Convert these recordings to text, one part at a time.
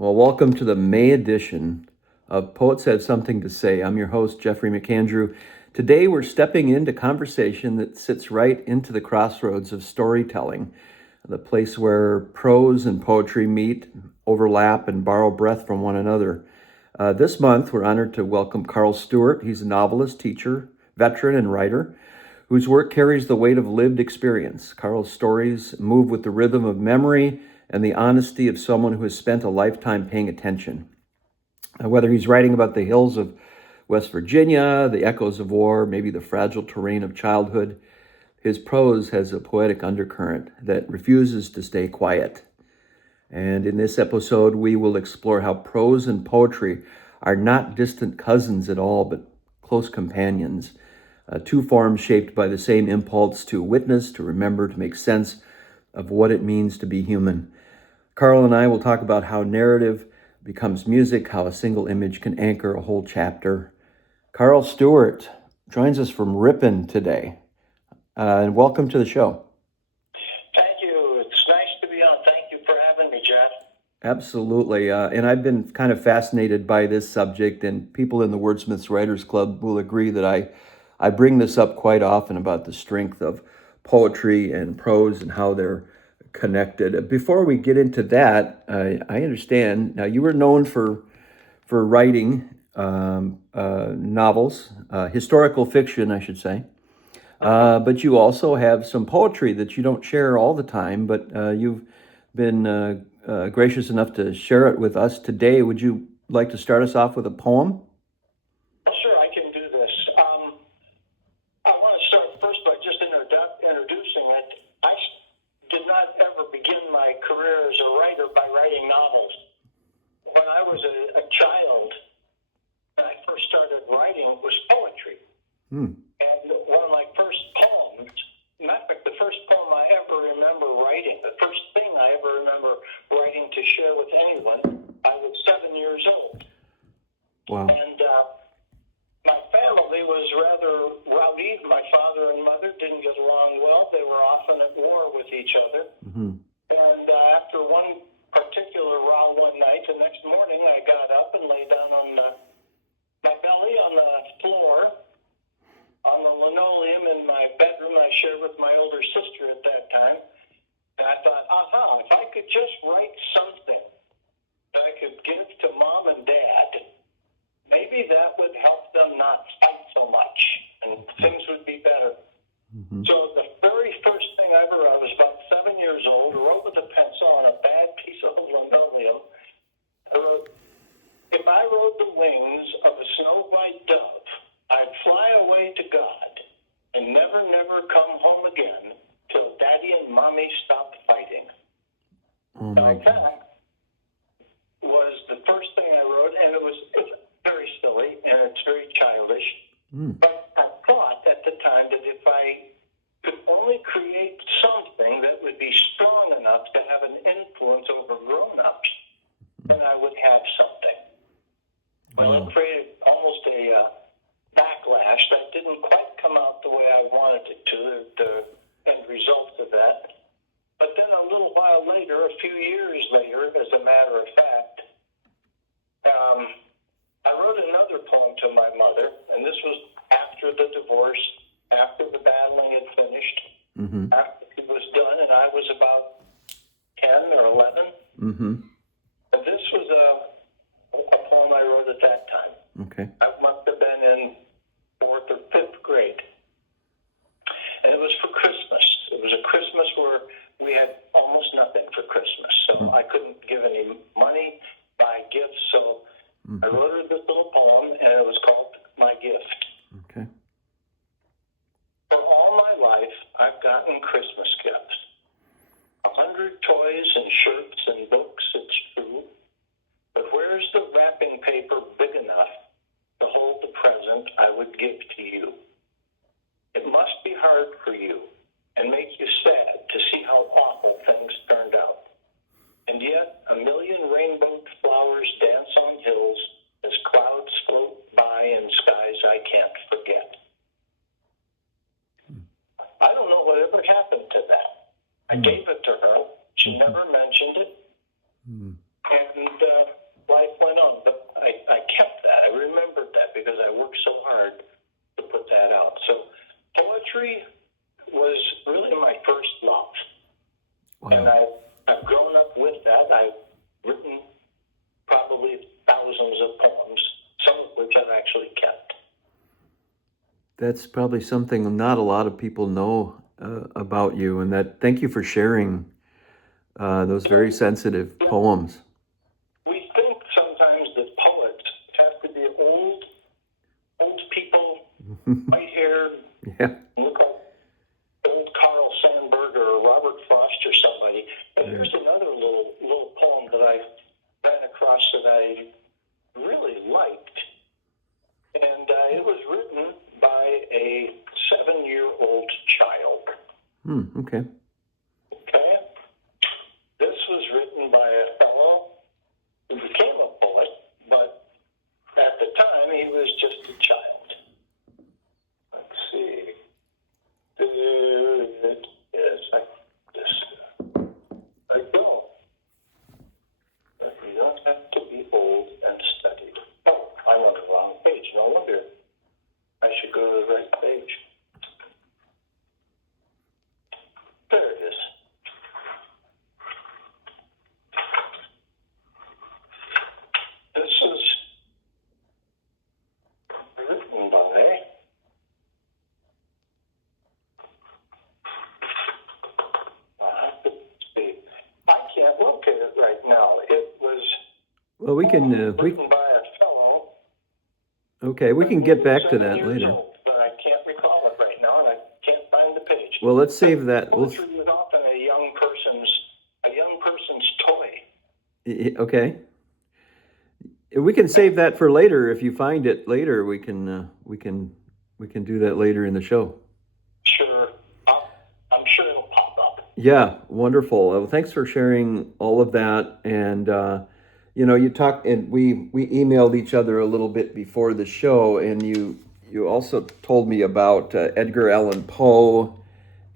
Well, welcome to the May edition of Poets Had Something to Say. I'm your host, Jeffrey McAndrew. Today, we're stepping into conversation that sits right into the crossroads of storytelling, the place where prose and poetry meet, overlap, and borrow breath from one another. This month, we're honored to welcome Karl Stewart. He's a novelist, teacher, veteran, and writer whose work carries the weight of lived experience. Karl's stories move with the rhythm of memory and the honesty of someone who has spent a lifetime paying attention. Whether he's writing about the hills of West Virginia, the echoes of war, maybe the fragile terrain of childhood, his prose has a poetic undercurrent that refuses to stay quiet. And in this episode, we will explore how prose and poetry are not distant cousins at all, but close companions. Two forms shaped by the same impulse to witness, to remember, to make sense of what it means to be human. Karl and I will talk about how narrative becomes music, how a single image can anchor a whole chapter. Karl Stewart joins us from Ripon today. And welcome to the show. Thank you. It's nice to be on. Thank you for having me, Jeff. Absolutely. And I've been kind of fascinated by this subject, and people in the Wordsmiths Writers Club will agree that I bring this up quite often about the strength of poetry and prose and how they're connected. Before we get into that, I understand now you were known for writing novels, historical fiction, I should say. But you also have some poetry that you don't share all the time, but you've been gracious enough to share it with us today. Would you like to start us off with a poem? Sure, I can do this. I want to start first by just introducing it. I did not ever begin my career as a writer by writing novels. When I was a child, when I first started writing, it was poetry. And one of my first poems, matter of fact, the first poem I ever remember writing, the first thing I ever remember writing to share with anyone, I was 7 years old. Wow. And my family was rather rowdy. My father and mother didn't get along well. They were often at war with each other. Mm-hmm. And after one particular row one night, the next morning I got up and lay down on my belly on the floor on the linoleum in my bedroom I shared with my older sister at that time. And I thought, if I could just write something that I could give to Mom and Dad, maybe that would help them not fight so much and things would be better. Mm-hmm. So the very first thing I ever wrote, I was about 7 years old, wrote with a pencil on a bad piece of linoleum. I wrote, if I rode the wings of a snow white dove, I'd fly away to God and never, never come home again till Daddy and Mommy stopped fighting. Oh my God. That was the first thing I wrote, and it's very silly and it's very childish. But I thought at the time that if I could only create something that would be strong enough to have an influence over grown-ups, then I would have something. Well, it created almost a backlash that didn't quite come out the way I wanted it to, the end result of that. But then a little while later, a few years later, as a matter of fact, I wrote another poem to my mother, and this was after the divorce, after the battling had finished, after it was done, and I was about 10 or 11. Mm-hmm. And this was a poem I wrote at that time. Okay. I must have been in 4th or 5th grade. And it was for Christmas. It was a Christmas where we had almost nothing for Christmas. So I couldn't give any money, buy gifts. So I wrote her this little poem, and it was called My Gift. Okay. For all my life, I've gotten Christmas gifts. 100 toys and shirts and books, it's true. But where's the wrapping paper big enough to hold the present I would give to you? It must be hard for you and make you sad to see how awful things turned out. And yet, a million rainbow flowers dance on hills as clouds float by in skies I can't forget. I don't know whatever happened to that. I gave it to her. She never mentioned it. And of that, I've written probably thousands of poems, some of which I've actually kept. That's probably something not a lot of people know about you, and that thank you for sharing those very sensitive poems. We think sometimes that poets have to be old people, white-haired, Yeah. look like old Karl Sandburg or Robert Frost or somebody. But here's another little poem that I ran across that I really liked. And it was written by a 7-year-old child. Okay. Okay? This was written by a fellow who became a poet, but at the time he was just a child. Let's see. There it is. I go. But you don't have to be old and studied. Oh, I'm on the wrong page. No wonder. I should go to the right page. There it is. This is written by I can't locate it right now. It was Well, we can written by a fellow. Okay, we can get back to that 7 years later. old, but I can't recall it right now, and I can't find the page. Well, let's save that. Poetry was often a young person's toy. Okay. We can save that for later. If you find it later, we can do that later in the show. Sure. I'm sure it'll pop up. Yeah, wonderful. Well, thanks for sharing all of that. And you talked, and we emailed each other a little bit before the show, and you also told me about Edgar Allan Poe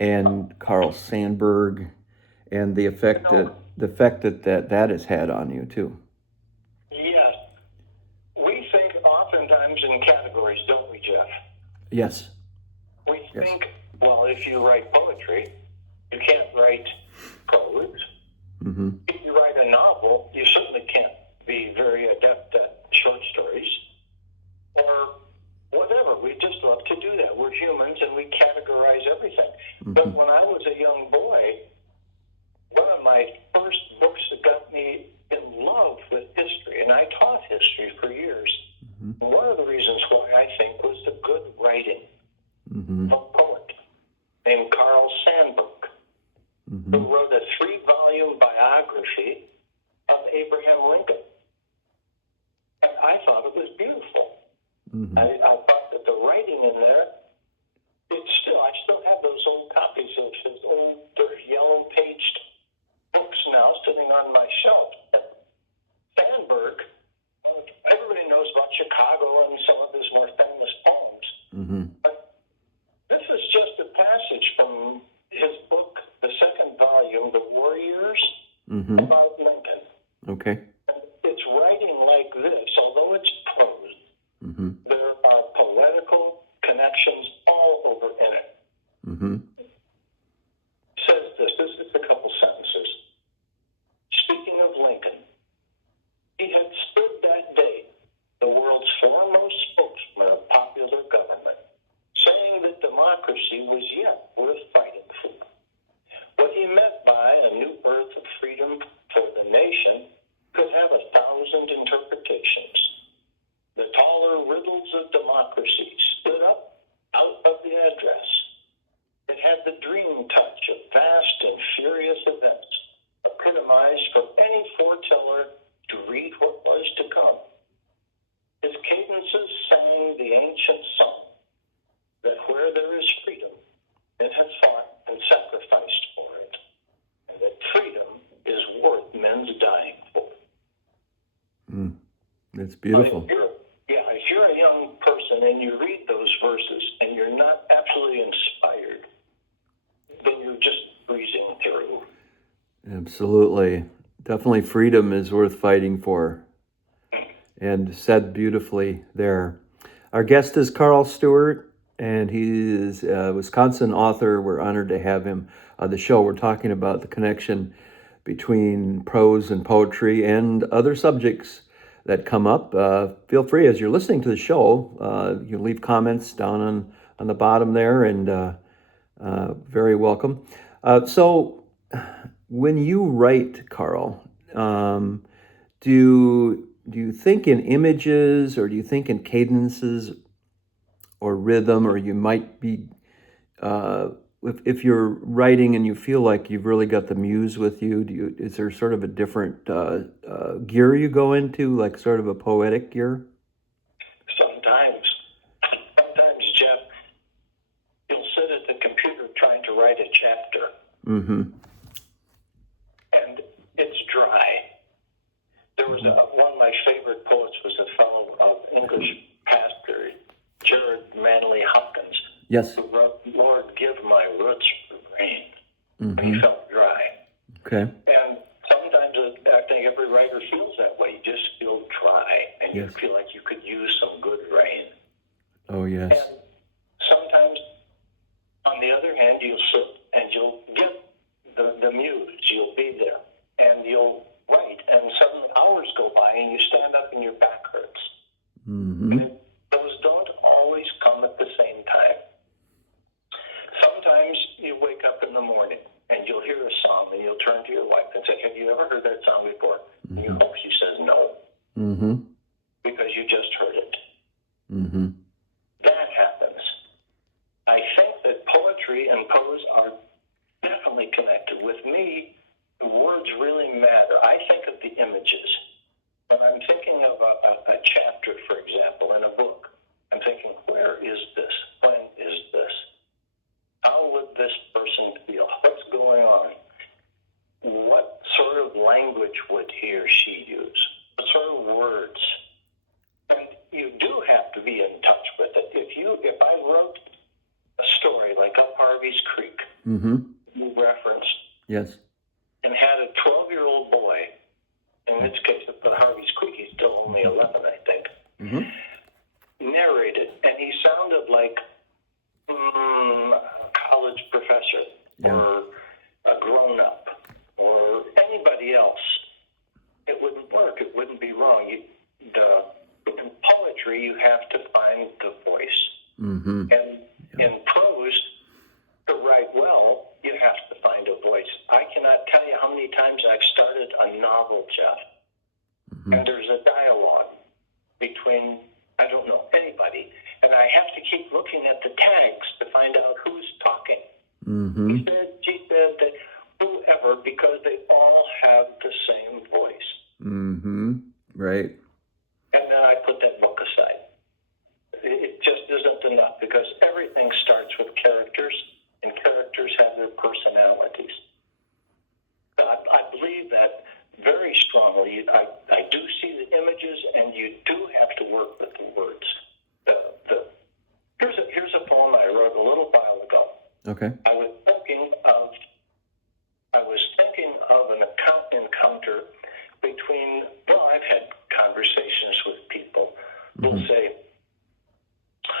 and Karl Sandburg, and the effect that has had on you too. Yes. We think oftentimes in categories, don't we, Jeff? Yes. We think, well, if you write poetry, you can't write prose. Mm-hmm. If you write a novel, you certainly can't be very adept at short stories or whatever. We just love to do that. We're humans and we categorize everything. Mm-hmm. But when I was a young boy, one of my first books that got me in love with history, and I taught history for years. Mm-hmm. One of the reasons why I think was the good writing of a poet named Karl Sandburg, who wrote a 3-volume biography of Abraham Lincoln. And I thought it was beautiful. I thought that the writing in there, I still have those old copies of his old yellow-paged books now sitting on my shelf. Sandburg, everybody knows about Chicago and some of his more famous poems. But this is just a passage from his book, the second volume, The Warriors, about Lincoln. Okay. And it's writing like this, although it's prose. There are poetical connections all over in it. It says this is a couple sentences. Speaking of Lincoln, he had stood that day, the world's foremost spokesman of popular government, saying that democracy was yet worth fighting for. What he meant by a new birth of freedom for the nation could have 1,000 interpretations. The taller riddles of democracy stood up out of the address. It had the dream touch of vast and furious events, epitomized for any foreteller to read what was to come. His cadences sang the ancient song that where there is freedom, it has fought and sacrificed for it, and that freedom is worth men's dying for. That's beautiful. If you're a young person and you read those verses and you're not absolutely inspired, then you're just breezing through. Absolutely. Definitely freedom is worth fighting for. And said beautifully there. Our guest is Karl Stewart, and he is a Wisconsin author. We're honored to have him on the show. We're talking about the connection between prose and poetry and other subjects that come up. Feel free, as you're listening to the show, you leave comments down on the bottom there, and very welcome. So when you write, Karl, do you think in images, or do you think in cadences or rhythm, or you might be if you're writing and you feel like you've really got the muse with you, is there sort of a different gear you go into, like sort of a poetic gear? Sometimes, Jeff, you'll sit at the computer trying to write a chapter, Mm-hmm. and it's dry. There was one of my favorite poets was a fellow of English pastor, Jared Manley Hopkins, Yes. who wrote, "Lord, give my roots rain," when Mm-hmm. he felt dry. Okay. And sometimes I think every writer feels that way. You just feel dry, and Yes. you feel like you could use some good rain. Oh, yes. And sometimes, on the other hand, you'll sit and you'll get the muse. You'll be there, and you'll write, and suddenly hours go by, and you stand up and your back hurts. Mm-hmm. And those don't always come at the same time. Sometimes you wake up in the morning and you'll hear a song, and you'll turn to your wife and say, "Have you ever heard that song before?" And you hope she says no, Mm-hmm. because you just heard it. Mm-hmm. That happens. I think that poetry and prose are definitely connected. With me, the words really matter. I think of the images. When I'm thinking of a chapter, for example, in a book, I'm thinking, where is this? When is this? How would this person feel? What's going on? What sort of language would he or she use? What sort of words? And you do have to be in touch with it. If I wrote a story like Up Harvey's Creek, Mm-hmm. you referenced, Yes. and had a 12-year-old boy, in this case, at Harvey's Creek, he's still only 11, I think, Mm-hmm. narrated, and he sounded like a college professor, Yeah. or a grown-up, or anybody else. It wouldn't work. It wouldn't be wrong. In poetry, you have to find the voice. Mm-hmm. And in prose, to write well, you have to find a voice. I cannot tell you how many times I've started a novel, Jeff, Mm-hmm. and there's a dialogue between, I don't know, anybody, and I have to keep looking at the tags to find out who's talking. Mm-hmm. He said, she said, that whoever, because they all have the same voice. Mm-hmm. Right. And then I put that book aside. It just isn't enough, because everything starts with characters, and characters have their personalities. But I believe that very strongly. I do see the images, and you do have to work with the words. Here's a poem I wrote a little while ago. Okay. I was thinking of an encounter between, well, I've had conversations with people who'll say,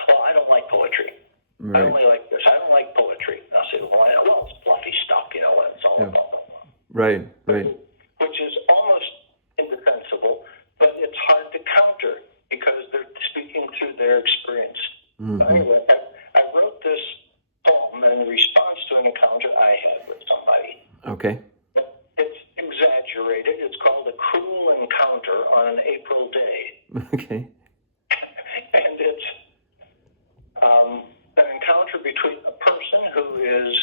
well, I don't like poetry. Right. I only like this. I don't like poetry. And I'll say, well, it's fluffy stuff, what it's all about. Right. Right. Which is almost indefensible, but it's hard to counter because they're speaking through their experience. Mm-hmm. Anyway, I wrote this poem in response to an encounter I had with somebody. Okay. It's exaggerated. It's called A Cruel Encounter on an April Day. Okay. And it's an encounter between a person who is,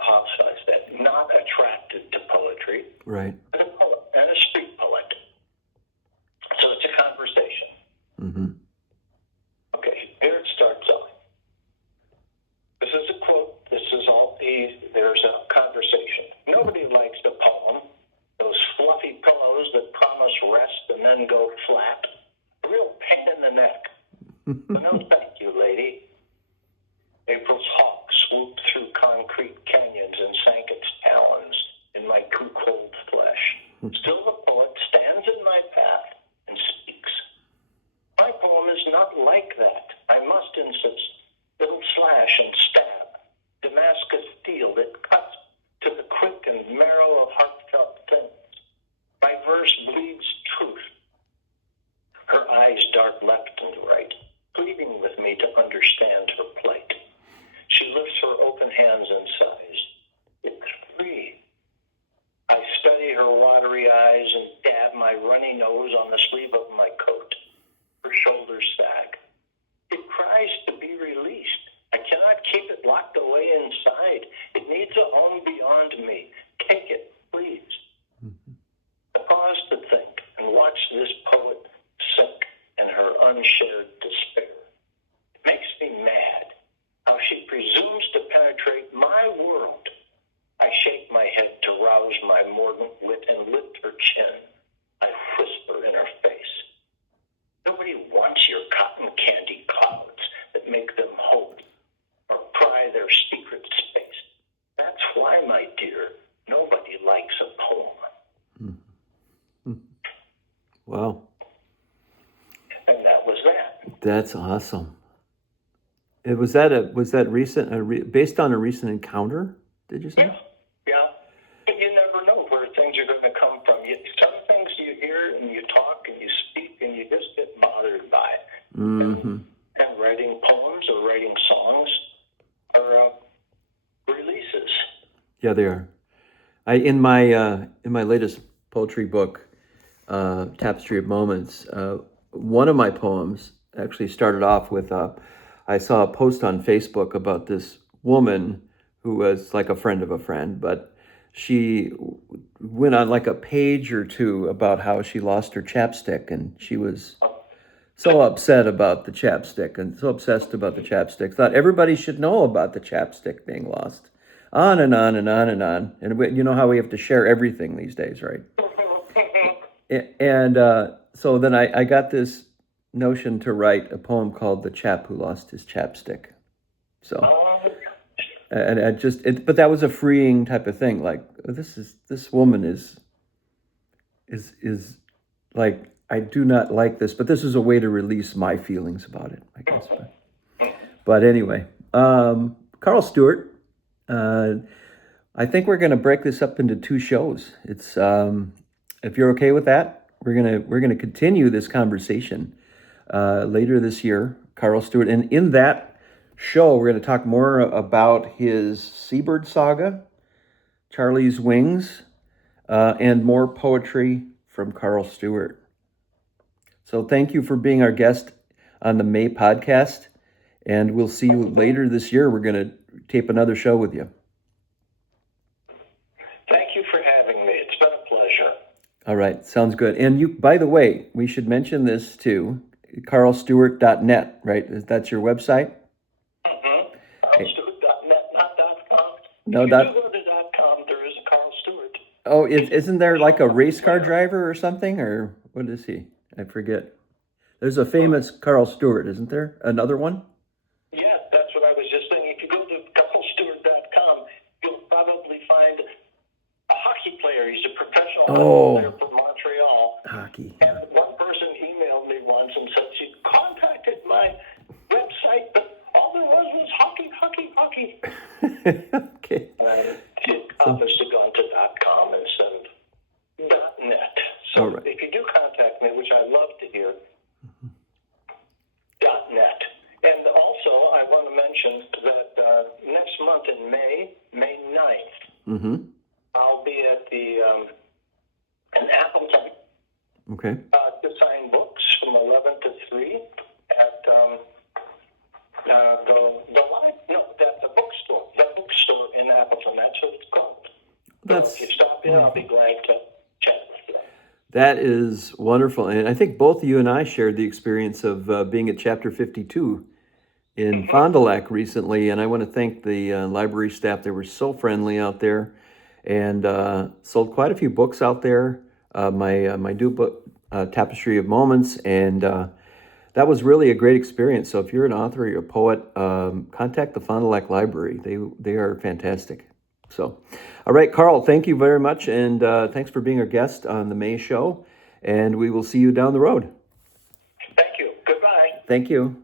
how should I say, not attracted to poetry, Right. and a poet, and a street poet. So it's a conversation. Mm-hmm. Okay, here it starts off. This is a quote. This is all there's a conversation. Nobody likes a poem. Those fluffy pillows that promise rest and then go flat. A real pain in the neck. But no thank you, lady. April's hawk swooped through concrete canyons and sank its talons in my too cold flesh. Still the poet stands in my path and speaks. My poem is not like that. I must insist. It'll slash and stab. Damascus steel that cuts marrow of heartfelt things. My verse bleeds truth. Her eyes dart left and right, pleading with me to understand her plight. She lifts her open hands and sighs. It's free. I study her watery eyes and dab my runny nose on the sleeve of my coat. Her shoulders sag. It cries to be released. I cannot keep it locked away inside. It needs a home beyond me. Take it, please. I pause to think and watch this poet sink in her unshared despair. It makes me mad how she presumes to penetrate my world. I shake my head to rouse my mordant wit and lift her chin. I whisper in her face. Nobody wants your cotton candy clouds that make them hope or pry their secret space. That's why, my dear, nobody likes a poem. Wow. And that was that. That's awesome. Was that recent? Based on a recent encounter? Did you say? Yeah. But you never know where things are going to come from. Some things you hear and you talk and you speak and you just get bothered by it. Mm-hmm. And writing poems or writing songs are releases. Yeah, they are. In my latest poetry book, Tapestry of Moments, one of my poems actually started off with I saw a post on Facebook about this woman who was like a friend of a friend, but she went on like a page or two about how she lost her chapstick, and she was so upset about the chapstick and so obsessed about the chapstick. Thought everybody should know about the chapstick being lost. On and on and on and on. And you know how we have to share everything these days, right? And so then I got this notion to write a poem called "The Chap Who Lost His Chapstick." So, and but that was a freeing type of thing. Like this woman is like, I do not like this, but this is a way to release my feelings about it, I guess. But anyway, Karl Stewart, I think we're going to break this up into 2 shows. It's if you're okay with that, we're gonna continue this conversation later this year, Karl Stewart, and in that show we're going to talk more about his Seabird saga, Charlie's Wings, and more poetry from Karl Stewart. So thank you for being our guest on the May podcast, and we'll see you later this year. We're going to tape another show with you. Thank you for having me. It's been a pleasure. All right, sounds good. And you, by the way, we should mention this too, karlstewart.net, right? That's your website? Mm-hmm. karlstewart.net, not .com. No, if you do go to .com, there is a Karl Stewart. Oh, isn't there like a race car driver or something? Or what is he? I forget. There's a famous Karl Stewart, isn't there? Another one? Yeah, that's what I was just saying. If you go to karlstewart.com, you'll probably find a hockey player. He's a professional hockey player from Montreal. Hockey. And one person emailed me once and said she contacted my website, but all there was hockey. Okay. It obviously gone to .com instead of .net. So all right. if you do contact me, which I love to hear, .net. And also, I want to mention that next month in May 9th, I'll be at in Appleton. Okay. To sign books from 11 to 3 at the bookstore in Appleton. That's what it's called. So if you stop in, I'll be glad to chat with you. That is wonderful. And I think both you and I shared the experience of being at Chapter 52 in Fond du Lac recently. And I want to thank the library staff. They were so friendly out there, and sold quite a few books out there. My new book, Tapestry of Moments, and that was really a great experience. So if you're an author or you're a poet, contact the Fond du Lac Library. They are fantastic. So, all right, Karl, thank you very much, and thanks for being our guest on the May show, and we will see you down the road. Thank you. Goodbye. Thank you.